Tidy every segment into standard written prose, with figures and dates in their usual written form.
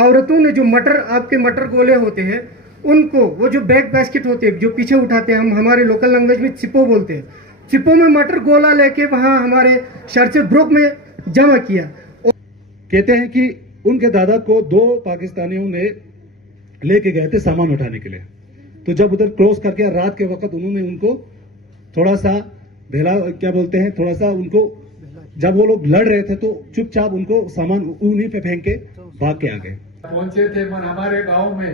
औरतों ने जो आपके मटर गोले होते हैं उनको, वो जो बैग बास्केट होते हैं जो पीछे उठाते हैं, हम हमारे लोकल लैंग्वेज में चिप्पो बोलते हैं, चिप्पो में मटर गोला लेके वहां हमारे शर्चे ब्रोक में जमा किया। कहते हैं कि उनके दादा को 2 पाकिस्तानियों ने लेके गए थे सामान उठाने के लिए, तो जब उधर क्रॉस करके रात के वक्त उन्होंने उनको थोड़ा सा क्या बोलते हैं, थोड़ा सा उनको, जब वो लोग लड़ रहे थे तो चुपचाप उनको सामान उन्हीं पे फेंक के भाग के आ गए। पहुंचे थे हमारे गांव में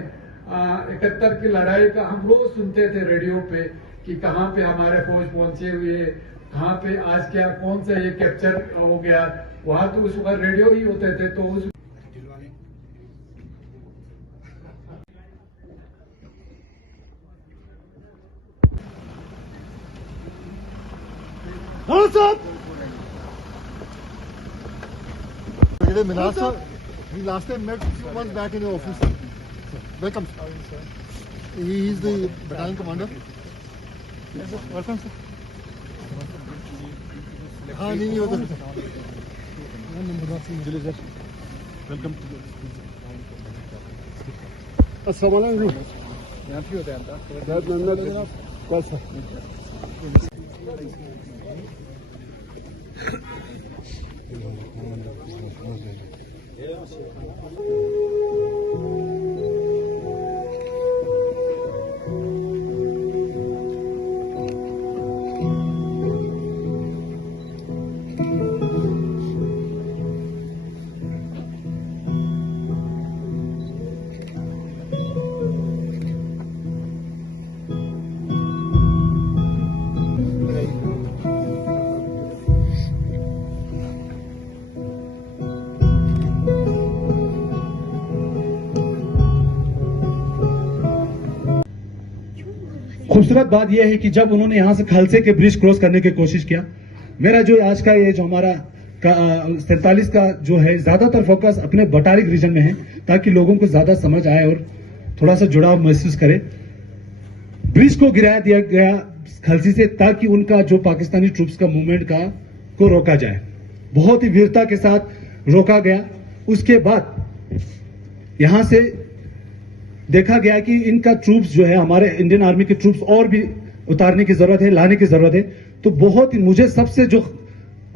71 की लड़ाई का हम रोज सुनते थे रेडियो पे कि कहाँ पे हमारे फौज पहुंचे हुए, कहाँ पे आज क्या कौन सा ये कैप्चर हो गया। वहां तो उस वक्त रेडियो ही होते थे, तो उस We last time met a few months back in your office. Welcome. He is the battalion commander. Yes, sir. Welcome, sir. हाँ नहीं होता। Welcome to the. Assalamualaikum. यहाँ पे होता है अंदर। कौन सा? खूबसूरत बात यह है कि जब उन्होंने यहां से खालसे के ब्रिज क्रॉस करने की कोशिश किया, मेरा जो आज का ये जो हमारा 47 का जो है ज्यादातर फोकस अपने बटालिक रीजन में है, ताकि लोगों को ज्यादा समझ आए और थोड़ा सा जुड़ाव महसूस करे। ब्रिज को गिरा दिया गया खालसी से, ताकि उनका जो पाकिस्तानी ट्रूप्स का मूवमेंट को रोका जाए। बहुत ही वीरता के साथ रोका गया। उसके बाद यहां से देखा गया कि इनका ट्रूप्स जो है, हमारे इंडियन आर्मी के ट्रूप्स और भी उतारने की जरूरत है, लाने की जरूरत है। तो बहुत ही मुझे सबसे जो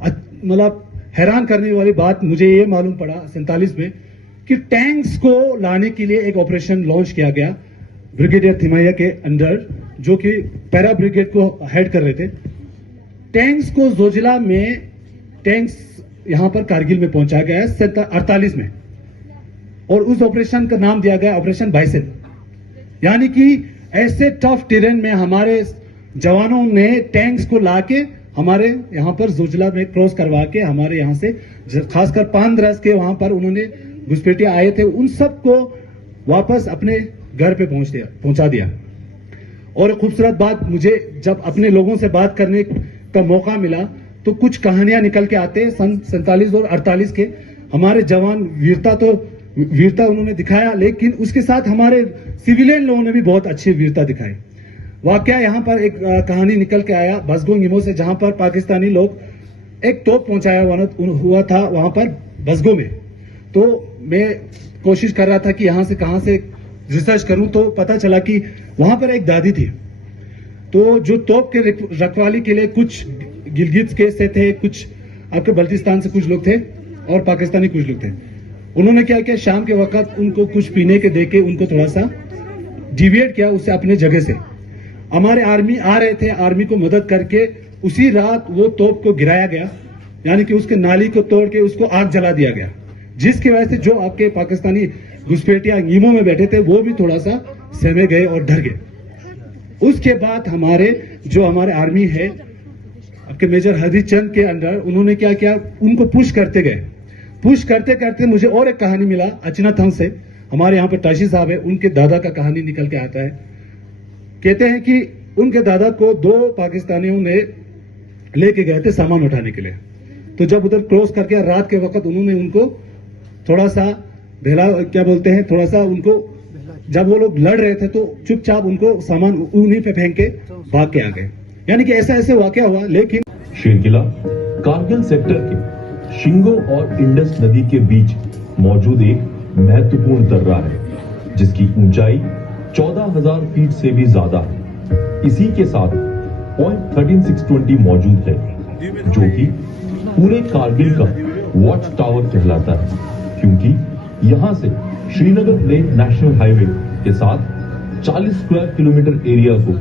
मतलब हैरान करने वाली बात मुझे ये मालूम पड़ा 47 में कि टैंक्स को लाने के लिए एक ऑपरेशन लॉन्च किया गया ब्रिगेडियर थिमैया के अंडर, जो कि पैरा ब्रिगेड को हेड कर रहे थे। टैंक्स को जोजिला में, टैंक्स यहां पर कारगिल में पहुंचाया गया है 48 में, और उस ऑपरेशन का नाम दिया गया ऑपरेशन बाइसन। यानी कि ऐसे टफ टेरेन में हमारे जवानों ने टैंक्स को लाके हमारे यहां पर जोजिला में क्रॉस करवा के हमारे यहां से, खासकर पानद्रस के वहां पर उन्होंने घुसपैठिया आए थे, उन सबको वापस अपने घर पे पहुंचा दिया। और खूबसूरत बात, मुझे जब अपने लोगों से बात करने का मौका मिला तो कुछ कहानियां निकल के आते हैं सन 47 और 48 के। हमारे जवान वीरता उन्होंने दिखाया, लेकिन उसके साथ हमारे सिविलियन लोगों ने भी बहुत अच्छी वीरता दिखाई। वाकया यहाँ पर एक कहानी निकल के आया बसगो गिमो से, जहां पर पाकिस्तानी लोग एक तोप पहुंचाया हुआ था वहां पर बसगो में। तो मैं कोशिश कर रहा था कि यहां से कहां से रिसर्च करूं, तो पता चला कि वहां पर एक दादी थी। तो जो तोप के रखवाली के लिए कुछ गिलगित के से थे, कुछ आपके बल्तिस्तान से कुछ लोग थे और पाकिस्तानी कुछ लोग थे। उन्होंने क्या किया, शाम के वक्त उनको कुछ पीने के देके उनको थोड़ा सा डिविएट किया उससे अपने जगह से। हमारे आर्मी आ रहे थे, आर्मी को मदद करके उसी रात वो तोप को गिराया गया, यानी कि उसके नाली को तोड़ के उसको आग जला दिया गया, जिसकी वजह से जो आपके पाकिस्तानी घुसपैठिया गिमो में बैठे थे वो भी थोड़ा सा सहमे गए और डर गए। उसके बाद हमारे आर्मी है, आपके मेजर हरिचंद के अंडर उन्होंने क्या किया, उनको पुश करते गए। पुश करते करते मुझे और एक कहानी मिला अचनाथन से, हमारे यहाँ पे ताशी साहब है, उनके दादा का कहानी निकल के आता है। कहते हैं कि उनके दादा को 2 पाकिस्तानियों ने लेके गए थे सामान उठाने के लिए। तो जब उधर क्रॉस करके रात के वक्त उन्होंने उनको थोड़ा सा क्या बोलते हैं, थोड़ा सा उनको, जब वो लोग लड़ रहे थे तो चुपचाप उनको सामान उन्हीं पे फेंक के भाग के आ गए। यानी कि ऐसा ऐसे वाकया हुआ। लेकिन शेरकिला कारगिल सेक्टर के शिंगो और इंडस नदी के बीच मौजूद एक महत्वपूर्ण दर्रा है, जिसकी ऊंचाई 14,000 फीट से भी ज्यादा है। इसी के साथ पॉइंट 13620 मौजूद है, जो कि पूरे कारगिल का वॉच टावर कहलाता है, क्योंकि यहां से श्रीनगर लेह नेशनल हाईवे के साथ 40 स्क्वायर किलोमीटर एरिया को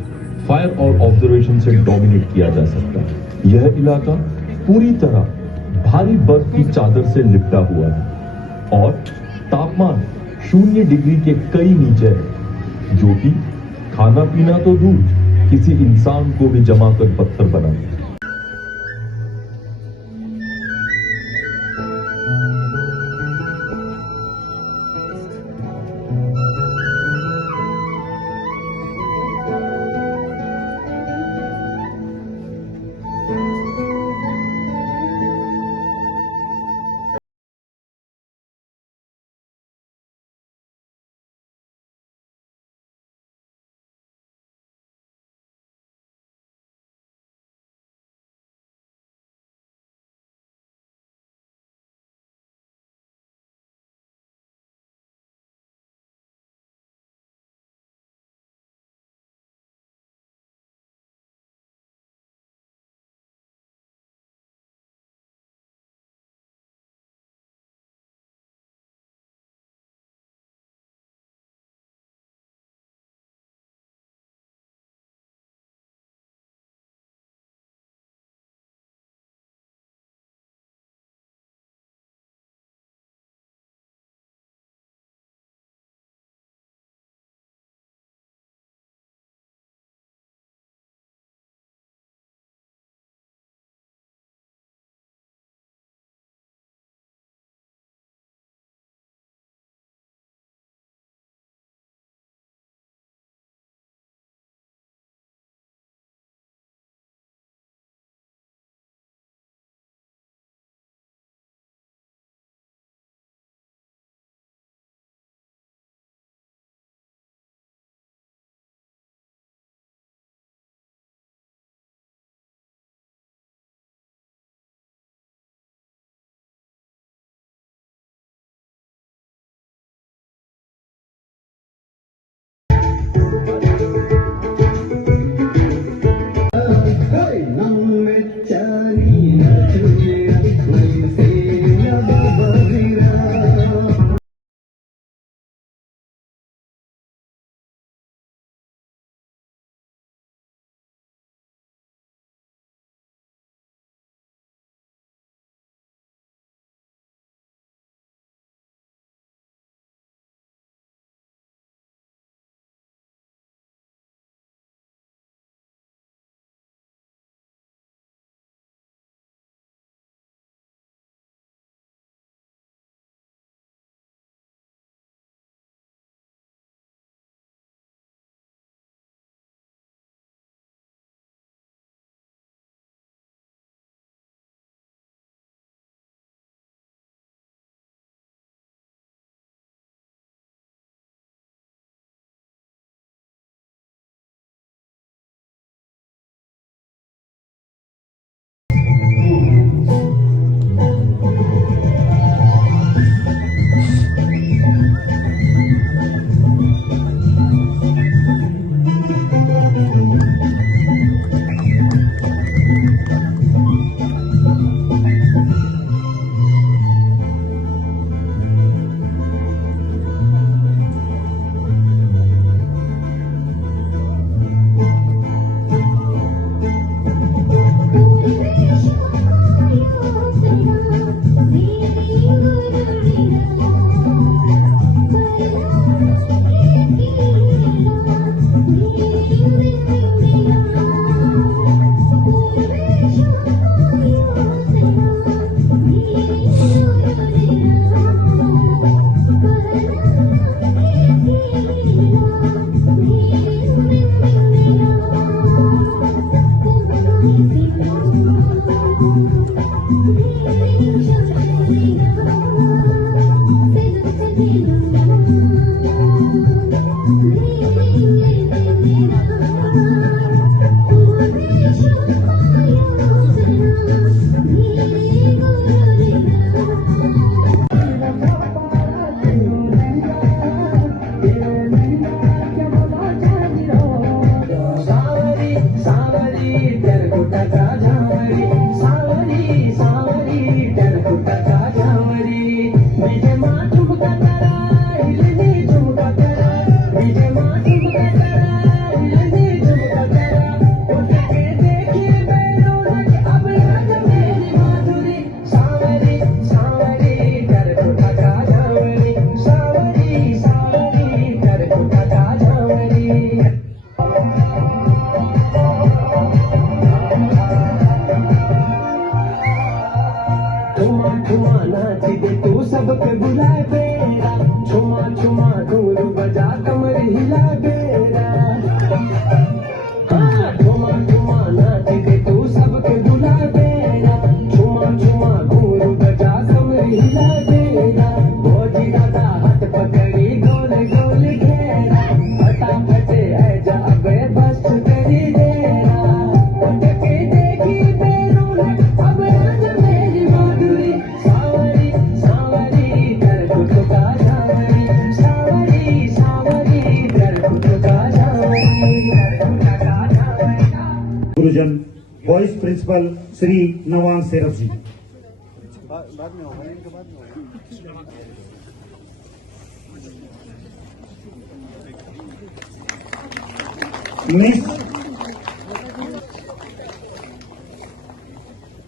फायर और ऑब्जर्वेशन से डोमिनेट किया जा सकता है। यह इलाका पूरी तरह भारी बर्फ की चादर से लिपटा हुआ है और तापमान 0 डिग्री के कई नीचे है, जो कि खाना पीना तो दूर, किसी इंसान को भी जमाकर पत्थर बना गुरुजन vice principal Shri Nawan Seraf ji.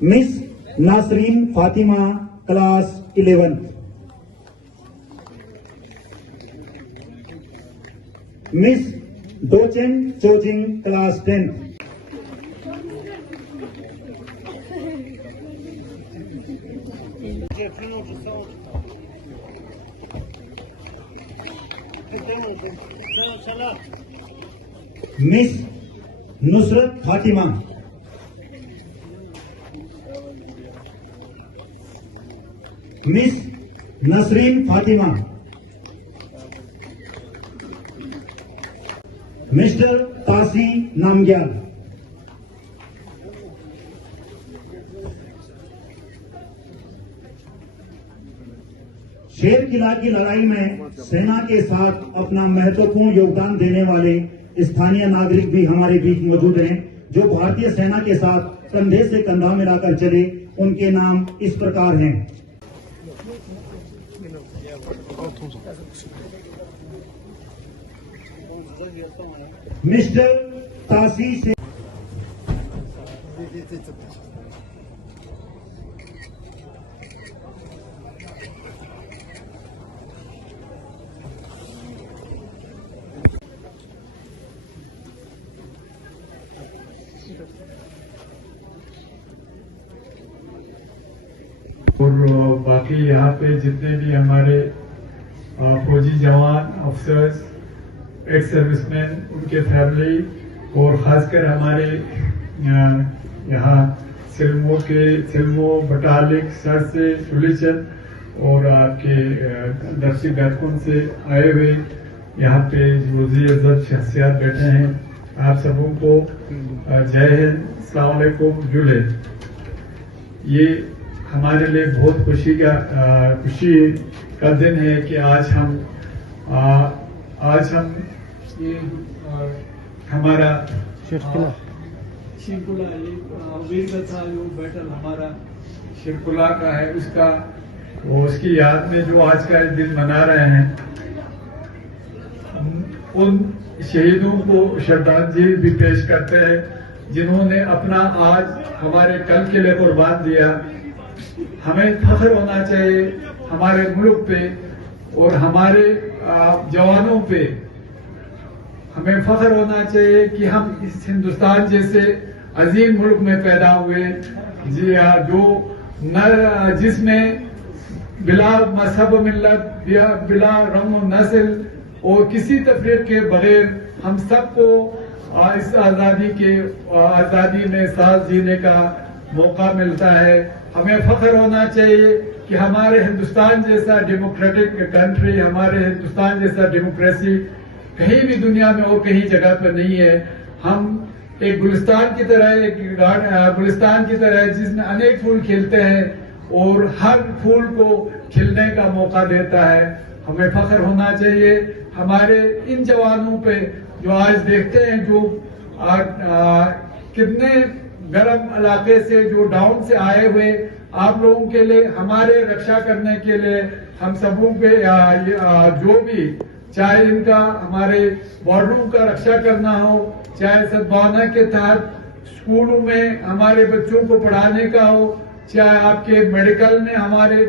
Miss Nasreen Fatima class 11। Miss Dochen Choezing class 10। Miss Nusrat Fatima. Miss Nasreen Fatima. Mister Tashi Namgyal. शेर किला की लड़ाई में सेना के साथ अपना महत्वपूर्ण योगदान देने वाले स्थानीय नागरिक भी हमारे बीच मौजूद हैं, जो भारतीय सेना के साथ कंधे से कंधा मिलाकर चले। उनके नाम इस प्रकार हैं। मिस्टर तासी से और बाकी यहाँ पे जितने भी हमारे फौजी जवान, अफसर्स, एक्स सर्विसमैन, उनके फैमिली और खासकर हमारे यहाँ सिल्मो, बटालिक, सर से सुलिचन और आपके दक्षी बैतकुंड से आए हुए यहाँ पे रोजी इज्जत शख्सियात बैठे हैं। आप सबों को जय हिंद, अस्सलाम वालेकुम, जुले। ये हमारे लिए बहुत खुशी का दिन है कि आज हम ये हमारा शिरकुला वीरगाथा जो बैटल हमारा शिरकुला का है उसकी याद में जो आज का दिन मना रहे हैं, उन शहीदों को श्रद्धांजलि भी पेश करते हैं जिन्होंने अपना आज हमारे कल के लिए कुर्बान दिया। हमें फख्र होना चाहिए हमारे मुल्क पे और हमारे जवानों पे। हमें फख्र होना चाहिए कि हम इस हिंदुस्तान जैसे अजीम मुल्क में पैदा हुए, जिसमें बिला मजहब मिल्लत, बिला रंग नस्ल और किसी तफरीक के बगैर हम सबको इस आज़ादी में साथ जीने का मौका मिलता है। हमें फख्र होना चाहिए कि हमारे हिंदुस्तान जैसा डेमोक्रेटिक कंट्री, हमारे हिंदुस्तान जैसा डेमोक्रेसी कहीं भी दुनिया में और कहीं जगह पर नहीं है। हम एक गुलिस्तान की तरह, गुलिस्तान की तरह जिसमें अनेक फूल खिलते हैं और हर फूल को खिलने का मौका देता है। हमें फख्र होना चाहिए हमारे इन जवानों पे जो आज देखते हैं जो कितने गर्म इलाके से, जो डाउन से आए हुए आप लोगों के लिए, हमारे रक्षा करने के लिए हम सबों पे जो भी, चाहे इनका हमारे बॉर्डरों का रक्षा करना हो, चाहे सद्भावना के तहत स्कूलों में हमारे बच्चों को पढ़ाने का हो, चाहे आपके मेडिकल में हमारे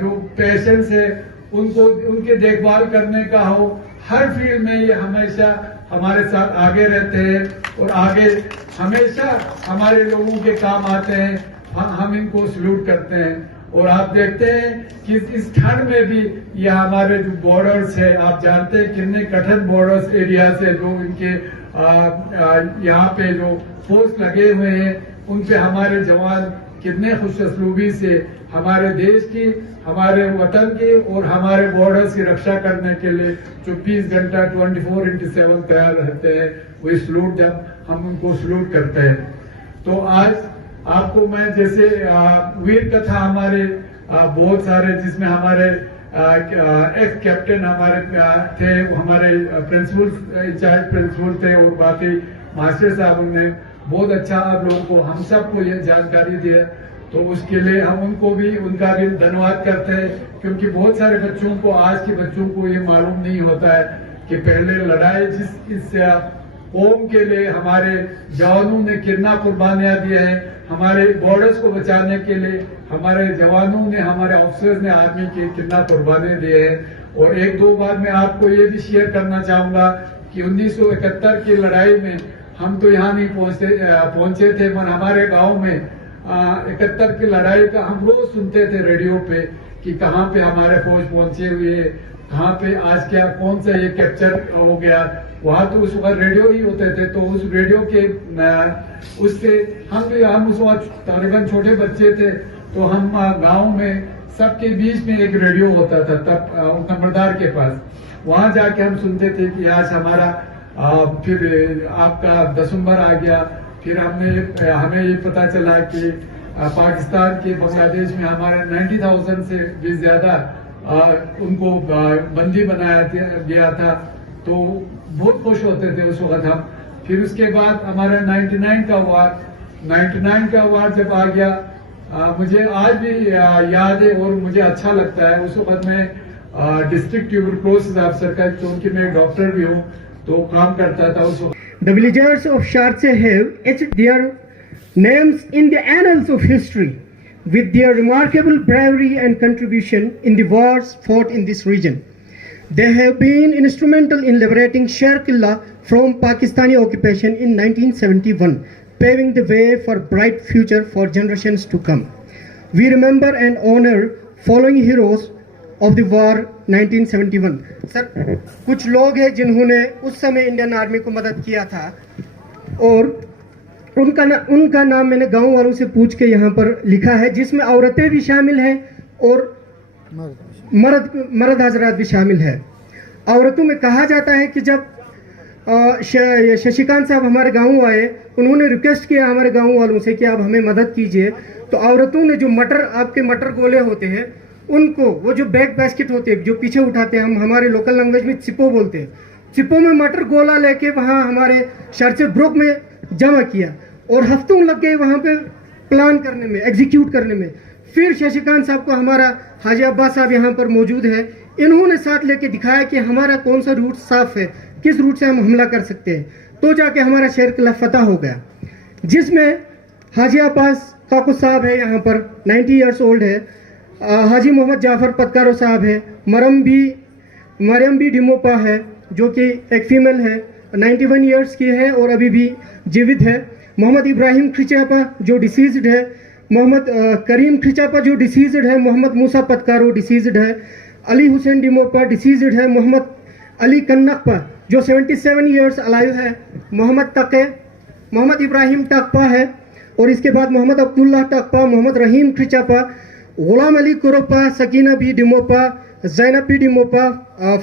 जो पेशेंट्स है उनको उनकी देखभाल करने का हो, हर फील्ड में ये हमेशा हमारे साथ आगे रहते हैं और आगे हमेशा हमारे लोगों के काम आते हैं। हम इनको सल्यूट करते हैं और आप देखते हैं कि इस ठंड में भी ये हमारे जो बॉर्डर्स है, आप जानते हैं कितने कठिन बॉर्डर्स एरिया से जो इनके यहाँ पे जो फोर्स लगे हुए हैं उन पे हमारे जवान कितने खुशअस्लूबी से हमारे देश की, हमारे वतन की और हमारे बॉर्डर्स की रक्षा करने के लिए 24 घंटा 24/7 तैयार रहते हैं। वही सलूट जब हम उनको सलूट करते हैं। तो आज आपको मैं जैसे वीर कथा हमारे बहुत सारे, जिसमें हमारे एक्स कैप्टन हमारे थे, हमारे प्रिंसिपल इंचार्ज प्रिंसिपल थे और बाकी मास्टर साहब ने बहुत अच्छा आप लोगों को, हम सबको ये जानकारी दी है। तो उसके लिए हम उनको भी, उनका भी धन्यवाद करते हैं, क्योंकि बहुत सारे बच्चों को, आज के बच्चों को ये मालूम नहीं होता है कि पहले लड़ाई इस कौम के लिए हमारे जवानों ने कितना कुर्बानियां दी है, हमारे बॉर्डर्स को बचाने के लिए हमारे जवानों ने, हमारे ऑफिसर्स ने आर्मी के कितना कुर्बानी दिए हैं। और एक दो बार मैं आपको ये भी शेयर करना चाहूंगा कि 1971 की लड़ाई में हम तो यहाँ नहीं पहुंचे थे, पर हमारे गांव में 71 की लड़ाई का हम रोज सुनते थे रेडियो पे कि कहाँ पे हमारे फौज पहुंचे हुए, कहाँ पे आज क्या कौन सा ये कैप्चर हो गया। वहां तो उस वक्त रेडियो ही होते थे, तो उस रेडियो के उससे हम उस वक्त तकरीबन छोटे बच्चे थे, तो हम गांव में सबके बीच में एक रेडियो होता था तब नंबरदार के पास, वहां जाके हम सुनते थे कि आज हमारा फिर आपका दिसंबर आ गया। फिर हमें ये पता चला कि पाकिस्तान के बांग्लादेश में हमारे 90,000 से भी ज्यादा उनको बंदी बनाया गया था, तो बहुत खुश होते थे उस वक्त हम। फिर उसके बाद हमारा 99 का वार जब आ गया, मुझे आज भी याद है और मुझे अच्छा लगता है। उस वक्त मैं डिस्ट्रिक्ट ट्यूबरक्लोसिस अफसर का, क्योंकि मैं डॉक्टर भी हूँ, तो काम करता था उस वक्त। The villagers of Sharche have etched their names in the annals of history with their remarkable bravery and contribution in the wars fought in this region. They have been instrumental in liberating Sher Qilla from Pakistani occupation in 1971, paving the way for bright future for generations to come. We remember and honor following heroes of the war 1971. Sir, कुछ लोग हैं जिन्होंने उस समय Indian army को मदद किया था और उनका नाम मैंने गांव वालों से पूछ के यहाँ पर लिखा है, जिसमें औरतें भी शामिल हैं और मर्द हजरात भी शामिल है। औरतों में कहा जाता है कि जब शशिकांत साहब हमारे गांव आए, उन्होंने रिक्वेस्ट किया हमारे गांव वालों से कि आप हमें मदद कीजिए, तो औरतों ने जो आपके मटर गोले होते हैं उनको, वो जो बैग बास्केट होते हैं जो पीछे उठाते हैं, हम हमारे लोकल लैंग्वेज में चिपो बोलते हैं, चिपो में मटर गोला लेके वहाँ हमारे शर्चे ब्रोक में जमा किया और हफ्तों लग गए वहाँ पे प्लान करने में, एग्जीक्यूट करने में। फिर शशिकांत साहब को, हमारा हाजी अब्बास साहब यहाँ पर मौजूद है, इन्होंने साथ लेके दिखाया कि हमारा कौन सा रूट साफ है, किस रूट से हम हमला कर सकते हैं, तो जाके हमारा शेर किला फतह हो गया, जिसमें हाजी अब्बास काकू साहब है, यहाँ पर 90 ईयर्स ओल्ड है, हाजी मोहम्मद जाफर पतकारो साहब है, मरियम बी डिमोपा है जो कि एक फीमेल है, 91 ईयर्स की है और अभी भी जीवित है, मोहम्मद इब्राहिम खिचापा जो डिसीज्ड है, मोहम्मद करीम खिचापा जो डिसीज्ड है, मोहम्मद मूसा पतकारो डिसीज्ड है, अली हुसैन डिमोपा डिसीज्ड है, मोहम्मद अली कन्नकपा जो 77 ईयर्स अलाइव है, मोहम्मद इब्राहिम टकपा है, और इसके बाद मोहम्मद अब्दुल्ला टकपा, मोहम्मद रहीम खिचापा, गुलाम अली कुरोपा, सकीना बी डिमोपा, जैनब बी डिमोपा,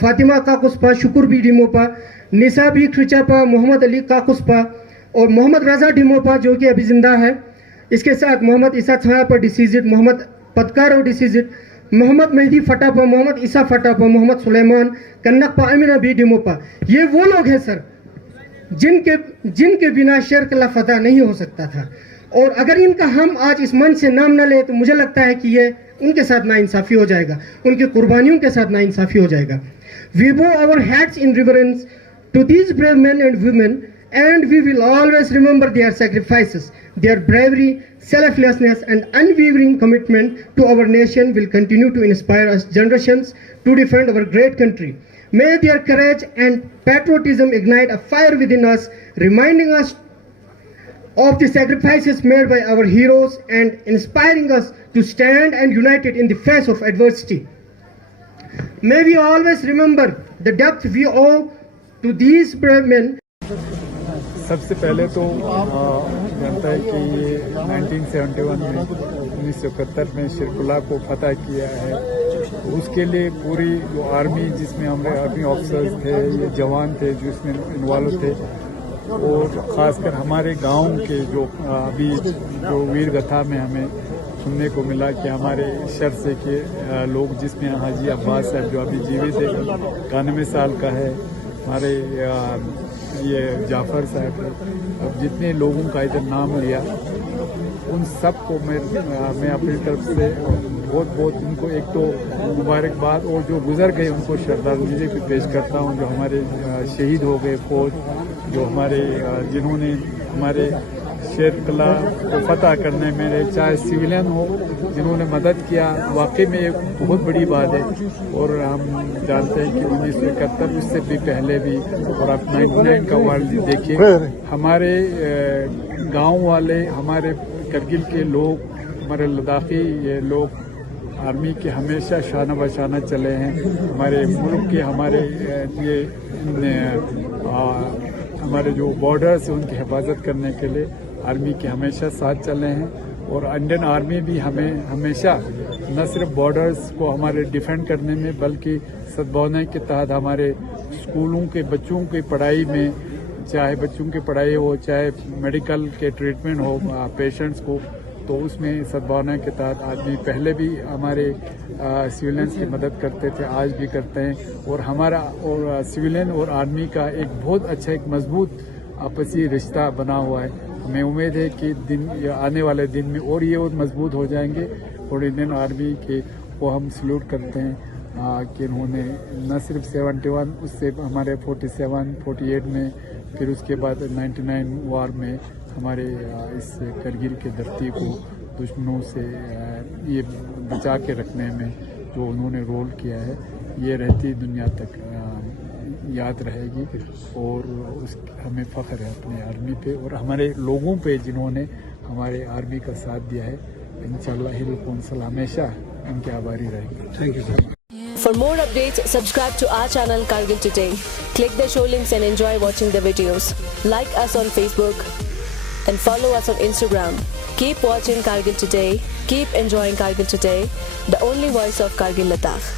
फातिमा काकुस्पा, शुक्र बी डिमोपा, निसा बी खिचापा, मोहम्मद अली काकुस्पा, और मोहम्मद रजा डिमोपा जो कि अभी जिंदा है, इसके साथ मोहम्मद ईसा छायापा डिसीजेड, मोहम्मद पदकारो डिसीजेड, मोहम्मद मेहदी फटापा, मोहम्मद ईसा फटापा, मोहम्मद सुलेमान कन्नकपा अमीना बी डिमोपा, ये वो लोग हैं सर जिनके बिना शेर कला फतह नहीं हो सकता था। और अगर इनका हम आज इस मंच से नाम न ले तो मुझे लगता है कि ये उनके साथ नाइंसाफी हो जाएगा, उनकी कुर्बानियों के साथ नाइंसाफी हो जाएगा। We bow our hats in reverence to these brave men and women, and we will always remember their sacrifices. Their bravery, selflessness and unwavering commitment to our nation will continue to inspire us generations to defend our great country. May their courage and patriotism ignite a fire within us, reminding us of the sacrifices made by our heroes and inspiring us to stand and united in the face of adversity. May we always remember the depth we owe to these brave men. सबसे पहले तो जानता है कि ये 1971 में 1971 में शिरकुला को फतह किया है। उसके लिए पूरी जो आर्मी, जिसमें हमारे आर्मी ऑफिसर्स थे, ये जवान थे जो इसमें इन्वॉल्व थे, और ख़ासकर हमारे गांव के जो अभी जो वीर गाथा में हमें सुनने को मिला कि हमारे शर से के लोग, जिसमें हाजी अब्बास साहब जो अभी जीवित है, 91 साल का है, हमारे ये जाफर साहब है, अब जितने लोगों का इधर नाम लिया उन सब को मैं अपनी तरफ से बहुत उनको एक तो मुबारकबाद, और जो गुजर गए उनको श्रद्धांजलि भी पेश करता हूँ। जो हमारे शहीद हो गए फौज, जो हमारे जिन्होंने हमारे शेर किला को फतह करने में, चाहे सिविलियन हो, जिन्होंने मदद किया, वाकई में एक बहुत बड़ी बात है। और हम जानते हैं कि 1971 उससे भी पहले भी, और आप 99 का वर्ल्ड देखिए, हमारे गांव वाले, हमारे करगिल के लोग, हमारे लद्दाखी ये लोग आर्मी के हमेशा शाना बशाना चले हैं। हमारे मुल्क के हमारे जो बॉर्डर्स हैं उनकी हिफाजत करने के लिए आर्मी के हमेशा साथ चले हैं। और इंडियन आर्मी भी हमें हमेशा न सिर्फ बॉर्डर्स को हमारे डिफेंड करने में, बल्कि सद्भावना के तहत हमारे स्कूलों के बच्चों की पढ़ाई में, चाहे बच्चों की पढ़ाई हो, चाहे मेडिकल के ट्रीटमेंट हो पेशेंट्स को, तो उसमें सद्भावना के तहत आदमी पहले भी हमारे सिविलियंस की मदद करते थे, आज भी करते हैं। और हमारा और सिविलियन और आर्मी का एक बहुत अच्छा, एक मजबूत आपसी रिश्ता बना हुआ है। हमें उम्मीद है कि आने वाले दिन में और ये और मजबूत हो जाएंगे। और इंडियन आर्मी के को हम सल्यूट करते हैं कि उन्होंने न सिर्फ 71, उससे हमारे 47, 48 में, फिर उसके बाद 99 वार में हमारे इस करगिल के धरती को दुश्मनों से ये बचा के रखने में जो उन्होंने रोल किया है, ये रहती दुनिया तक याद रहेगी। और हमें फ़ख्र है अपने आर्मी पे और हमारे लोगों पे जिन्होंने हमारे आर्मी का साथ दिया है। इंशाअल्लाह हिल कौंसल हमेशा इनके आभारी रहेंगे। Thank you sir. For more updates, subscribe to our channel Kargil Today. Click the show links and enjoy watching the videos. Like us on Facebook and follow us on Instagram. Keep watching Kargil Today. Keep enjoying Kargil Today, the only voice of Kargil Ladakh.